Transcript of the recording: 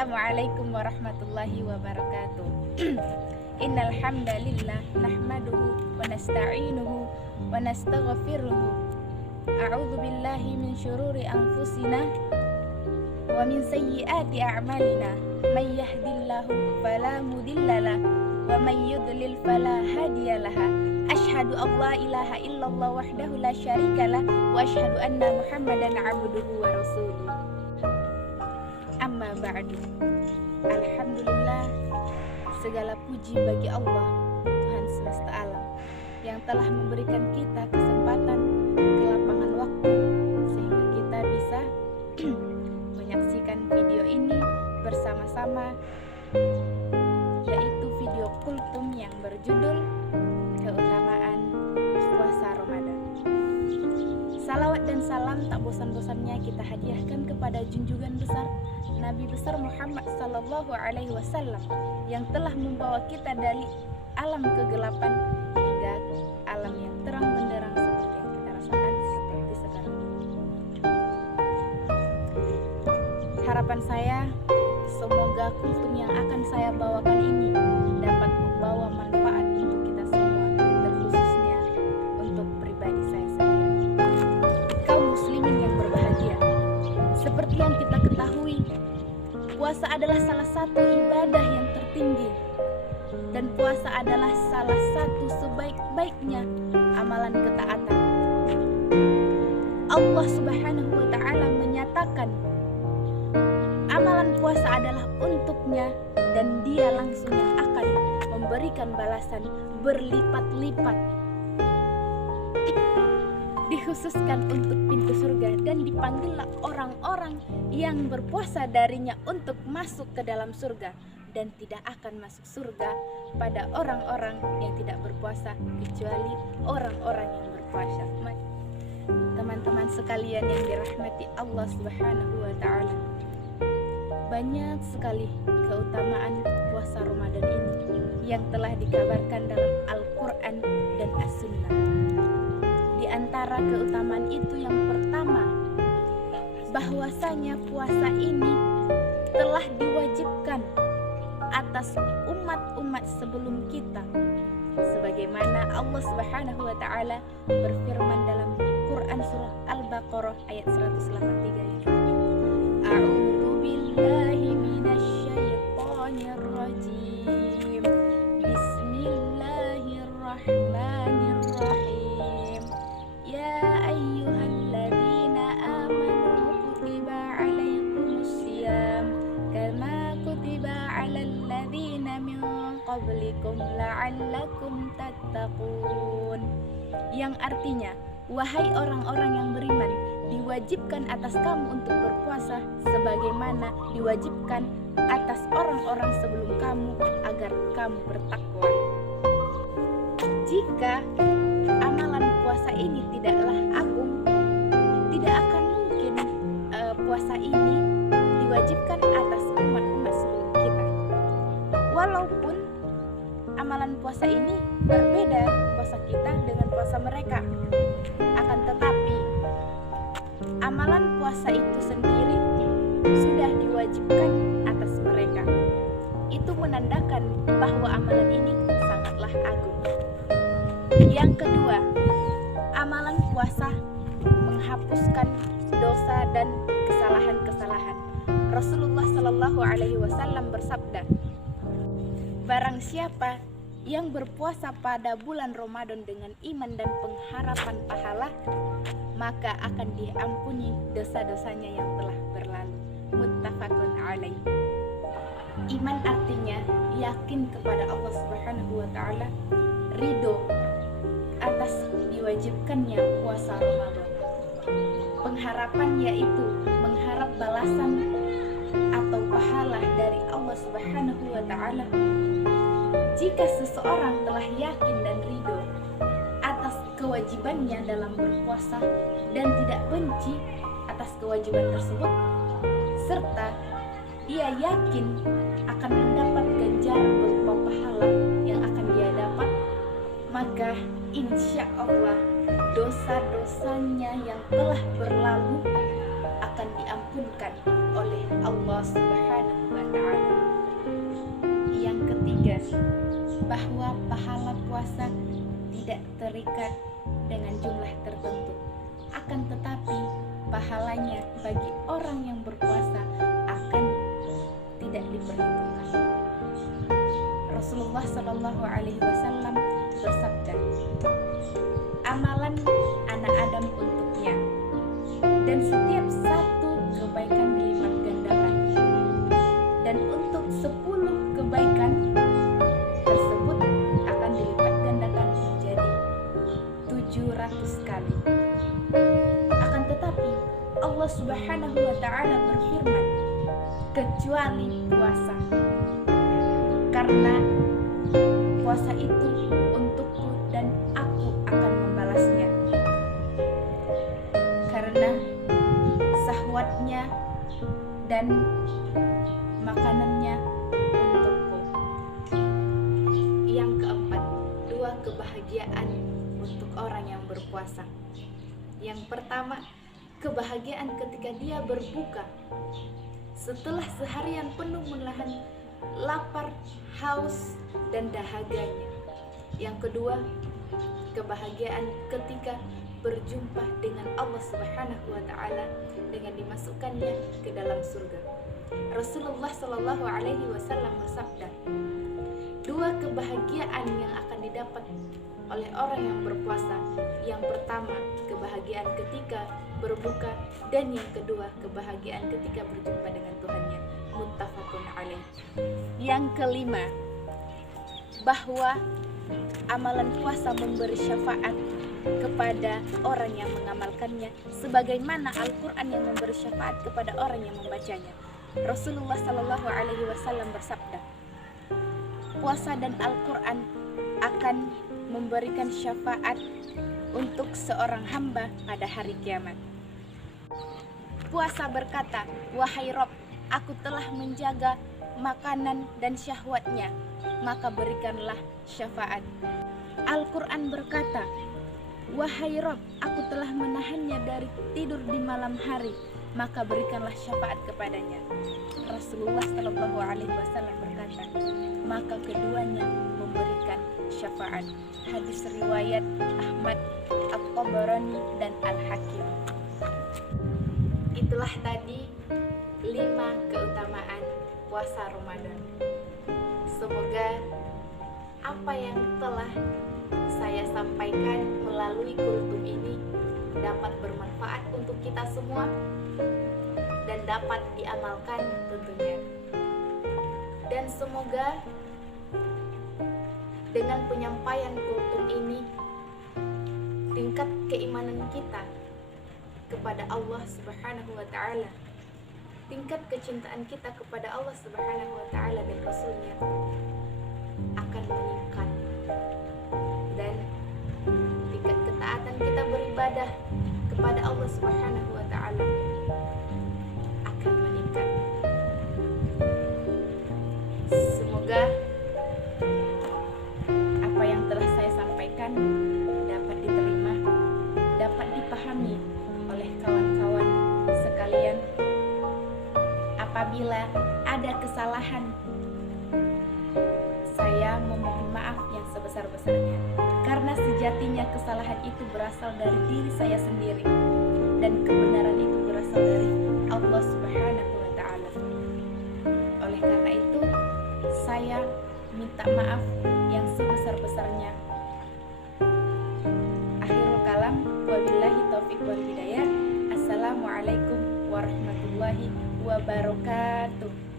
Assalamualaikum warahmatullahi wabarakatuh. Innal hamdalillah nahmaduhu wa nasta'inuhu wa nastaghfiruhu. A'udzu billahi min syururi anfusina wa min sayyiati a'malina. May yahdihillahu fala mudhillalah wa may yudlil fala hadiyalah. Asyhadu an la ilaha illallah wahdahu la syarikalah wa asyhadu anna Muhammadan 'abduhu wa rasuluh. Amma ba'du. Alhamdulillah, segala puji bagi Allah, Tuhan semesta alam, yang telah memberikan kita kesempatan, kelapangan waktu, sehingga kita bisa menyaksikan video ini bersama-sama, yaitu video kultum yang berjudul Keutamaan Puasa Ramadan. Salawat dan salam tak bosan-bosannya kita hadiahkan kepada junjungan besar Nabi besar Muhammad sallallahu alaihi wasallam yang telah membawa kita dari alam kegelapan hingga alam yang terang benderang seperti yang kita rasakan seperti sekarang ini. Harapan saya, semoga kultum yang akan saya bawakan ini dapat membawa manfaat untuk kita semua, terkhususnya untuk pribadi saya sendiri. Kaum muslimin yang berbahagia, seperti yang kita ketahui, puasa adalah salah satu ibadah yang tertinggi, dan puasa adalah salah satu sebaik-baiknya amalan ketaatan. Allah Subhanahu wa ta'ala menyatakan amalan puasa adalah untuknya, dan dia langsung yang akan memberikan balasan berlipat-lipat, dikhususkan untuk pintu surga, dan dipanggillah orang-orang yang berpuasa darinya untuk masuk ke dalam surga, dan tidak akan masuk surga pada orang-orang yang tidak berpuasa kecuali orang-orang yang berpuasa. Teman-teman sekalian yang dirahmati Allah Subhanahu wa ta'ala, banyak sekali keutamaan puasa Ramadan ini yang telah dikabarkan dalam Al-Quran dan As-Sunnah. Di antara keutamaan itu yang pertama, bahwasanya puasa ini telah diwajibkan atas umat-umat sebelum kita, sebagaimana Allah Subhanahu wa ta'ala berfirman dalam Quran surah Al-Baqarah ayat 183 yang A'udzu billahi minasyaitonir rajim. Bismillahirrahmanirrahim. Ya ayyuhalladzina amanu kutiba 'alaikumusiyam kama kutiba 'alal ladzina min qablikum la'allakum tattaqun. Yang artinya, wahai orang-orang yang beriman, diwajibkan atas kamu untuk berpuasa sebagaimana diwajibkan atas orang-orang sebelum kamu agar kamu bertakwa. Jika amalan puasa ini tidaklah agung, tidak akan mungkin puasa ini diwajibkan atas umat-umat sebelum kita. Walaupun amalan puasa ini berbeda, puasa kita dengan puasa mereka, akan tetapi amalan puasa itu sendiri sudah diwajibkan atas mereka. Itu menandakan bahwa amalan ini sangatlah agung. Yang kedua, amalan puasa menghapuskan dosa dan kesalahan-kesalahan. Rasulullah Shallallahu Alaihi Wasallam bersabda, barang siapa yang berpuasa pada bulan Ramadan dengan iman dan pengharapan pahala, maka akan diampuni dosa-dosanya yang telah berlalu. Muttafaqun alaih. Iman artinya yakin kepada Allah Subhanahu wa ta'ala, ridho atas diwajibkannya puasa Ramadan. Pengharapan yaitu mengharap balasan atau pahala dari Allah Subhanahu wa ta'ala. Jika seseorang telah yakin dan ridho atas kewajibannya dalam berpuasa dan tidak benci atas kewajiban tersebut, serta dia yakin akan mendapat ganjaran berupa pahala yang akan dia dapat, maka insya Allah dosa-dosanya yang telah berlalu akan akan diampunkan oleh Allah Subhanahu wa Ta'ala. Yang ketiga, bahwa pahala puasa tidak terikat dengan jumlah tertentu, akan tetapi pahalanya bagi orang yang berpuasa akan tidak diperhitungkan. Rasulullah Shallallahu Alaihi Wasallam bersabda, amalan anak Adam untuknya, dan setiap satu kebaikan dilipat gandakan, dan untuk 10 kebaikan tersebut akan dilipat gandakan menjadi 700 kali. Akan tetapi Allah Subhanahu wa Ta'ala berfirman, kecuali puasa, karena puasa itu untukku dan aku akan membalasnya, karena syahwatnya dan makanannya untukku. Yang keempat, 2 kebahagiaan untuk orang yang berpuasa. Yang pertama, kebahagiaan ketika dia berbuka setelah seharian penuh menahan lapar, haus, dan dahaganya. Yang kedua, kebahagiaan ketika berjumpa dengan Allah Subhanahu wa Ta'ala dengan dimasukkannya ke dalam surga. Rasulullah Shallallahu Alaihi Wasallam bersabda, 2 kebahagiaan yang akan didapat oleh orang yang berpuasa. Yang pertama, kebahagiaan ketika berbuka, dan yang kedua, kebahagiaan ketika berjumpa dengan Tuhannya. Muttafaqun alaih. Yang kelima, bahwa amalan puasa memberi syafaat kepada orang yang mengamalkannya, sebagaimana Al-Quran yang memberi syafaat kepada orang yang membacanya. Rasulullah Shallallahu Alaihi Wasallam bersabda, puasa dan Al-Quran akan memberikan syafaat untuk seorang hamba pada hari kiamat. Puasa berkata, wahai Rob, aku telah menjaga makanan dan syahwatnya, maka berikanlah syafaat. Al-Quran berkata, wahai Rob, aku telah menahannya dari tidur di malam hari, maka berikanlah syafaat kepadanya. Rasulullah Shallallahu Alaihi Wasallam berkata, maka keduanya memberikan syafaat. Hadis riwayat Ahmad, At-Tabarani, dan Al-Hakim. Itulah tadi 5 keutamaan puasa Ramadan. Semoga apa yang telah saya sampaikan melalui kultum ini dapat bermanfaat untuk kita semua dan dapat diamalkan tentunya. Dan semoga dengan penyampaian kultum ini tingkat keimanan kita kepada Allah Subhanahu wa Ta'ala, tingkat kecintaan kita kepada Allah Subhanahu wa Ta'ala dan Rasulnya akan meningkat, dan tingkat ketaatan kita beribadah kepada Allah Subhanahu wa Ta'ala akan meningkat. Semoga apa yang telah saya sampaikan dapat diterima, dapat dipahami oleh kawan-kawan sekalian. Apabila ada kesalahan, saya memohon maaf yang sebesar-besarnya, karena sejatinya kesalahan itu berasal dari diri saya sendiri, dan kebenaran itu berasal dari Allah Subhanahu wa Ta'ala. Oleh karena itu, saya minta maaf yang sebesar-besarnya. Akhirul kalam, wabillahi taufiq wal hidayah. Assalamualaikum warahmatullahi wabarakatuh.